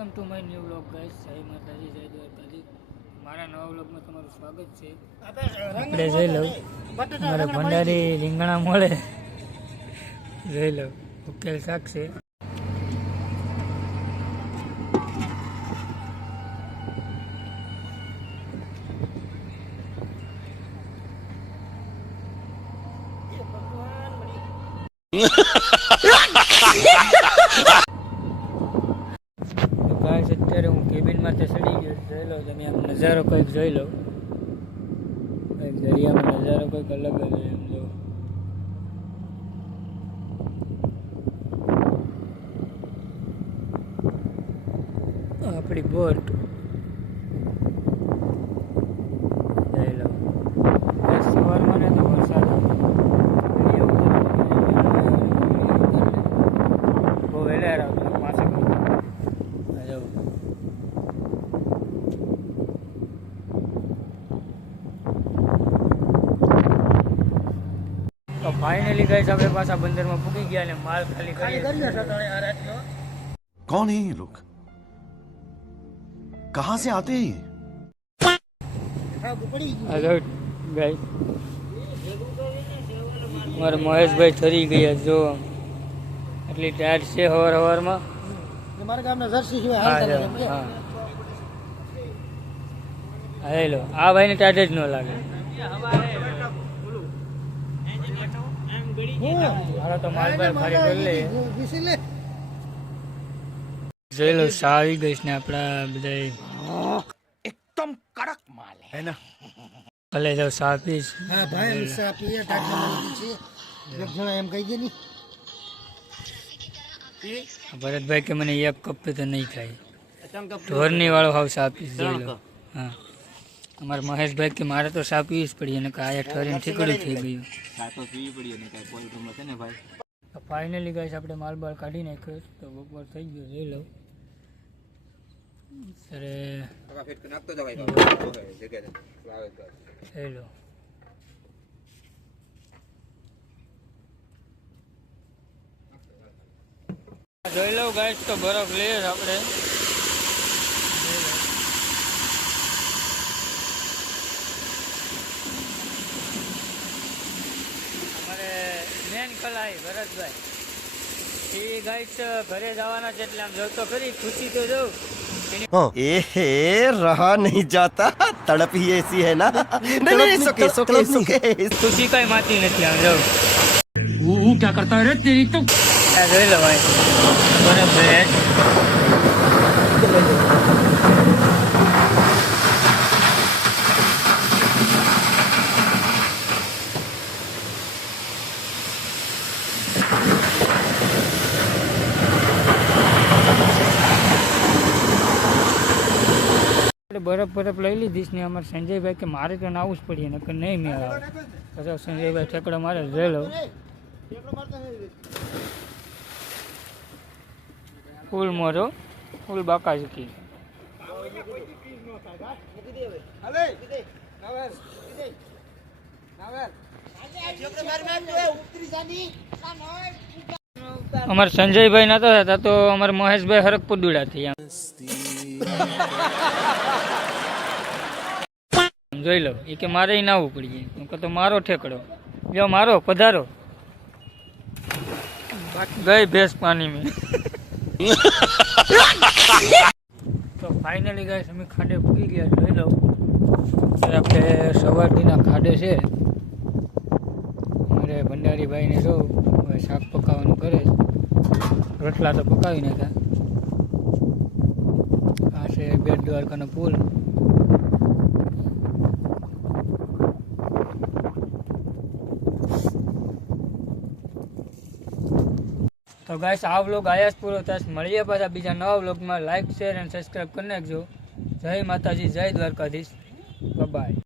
Welcome to my new vlog guys. જય માતાજી, જય દ્વારકાજી. મારા નવા વ્લોગમાં તમારું સ્વાગત છે. આપણે જોઈ લો મારે ભંડારી રીંગણા મળે, જોઈ લો ઉકેલ શાક છે. અત્યારે હું કેબિનમાં તે ચડી ગયો. જોઈ લો તમે આમ નજારો કંઈક જોઈ લો, કંઈક દરિયામાં નજારો કંઈક અલગ જ એમ જો. આપણી બોટ જોઈ લો. સવારમાં ને તો વરસાદ બહુ વહેલા આવતો પાસે તો ફાઇનલી ગાઈસ આપણે પાછા બંદરમાં પૂકી ગયા ને માલ ખાલી કરી. कौन है ये लोग, कहां से आते हैं ये? હેલો ગાઈસ, મારા મહેશભાઈ ઠરી ગયા જો. એટલી ટાયર છે હવારમાં. મારા ગામના જર્સી છે. હેલો, આ ભાઈને ટાયર જ ન લાગે. હાલો તો માલ બાલ ખાલી કરી લે. જોઈ લો સા આવી ગઈ ને આપણા બધા एकदम कड़क माल है ना. ભલે જાવ સા પીશ. હા ભાઈ સા પીએ ટાટા મારી છે. એક જણા એમ કહી દે ની ભરતભાઈ કે મને એક કપ પે તો નહીં ખાય. ઢોરની વાળો હાવ સા પીશ. જોઈ લો. હા, અમારા મહેશભાઈ કે મારે તો સા પીવી જ પડી અને કાયા ઠરીને ઠીકડું થઈ ગયું. ફાઇનલી ગાઈસ આપણે માલ બાલ કાઢી નાખ્યો તો બપોર થઈ ગયો. જોઈ લો સરે હેલો જોઈ લો ગાઈસ તો બરફ લે આપણે. અમારે મેન કલાઈ ભરતભાઈ એ ગાઈસ ઘરે જવાના છે એટલે આમ જોતો ખરી ખુશી તો જોઉં. ए रहा नहीं जाता, तड़प ही ऐसी है ना. नहीं सुके सुके सुके ખુશી કઈ માતી નથી. આમ જો હું ક્યાં કરતા રે તેરી તો જોઈ લો ભાઈ ભરતભાઈ. બરફ બરફ લઈ લીધીશ ને અમારે સંજયભાઈ કે મારે તો નાવું જ પડીએ નકર નહીં મેળ આવે. પછી સંજયભાઈ ઠેકડો મારે જોઈ લો ફૂલ મોરો ફૂલ બાકા ચૂકી. અમારે સંજયભાઈ નતા હતા તો અમારે મહેશભાઈ હરકપુર દુડા થઈ. આમ જોઈ લો એ કે મારે નાવું પડીએ તો મારો ઠેકડો જો મારો પધારો ગઈ ભેંસ પાણી મેં. તો ફાઇનલી ગાઈસ અમે ખાડે પૂકી ગયા. જોઈ લો આપણે સવારથીના ખાડે છે. અમારે ભંડારીભાઈને જો હવે શાક પકાવવાનું કરે. રોટલા તો પકાવી નાખ્યા. આ છે બેટ દ્વારકાનો પુલ. તો ગાઈસ આ વ્લોગ આયા જ પૂરો થશે. મળીએ પાછા બીજા નવા વ્લોગમાં. લાઈક શેર અને સબસ્ક્રાઈબ કરી નાખજો. જય માતાજી, જય દ્વારકાધીશ. બાય.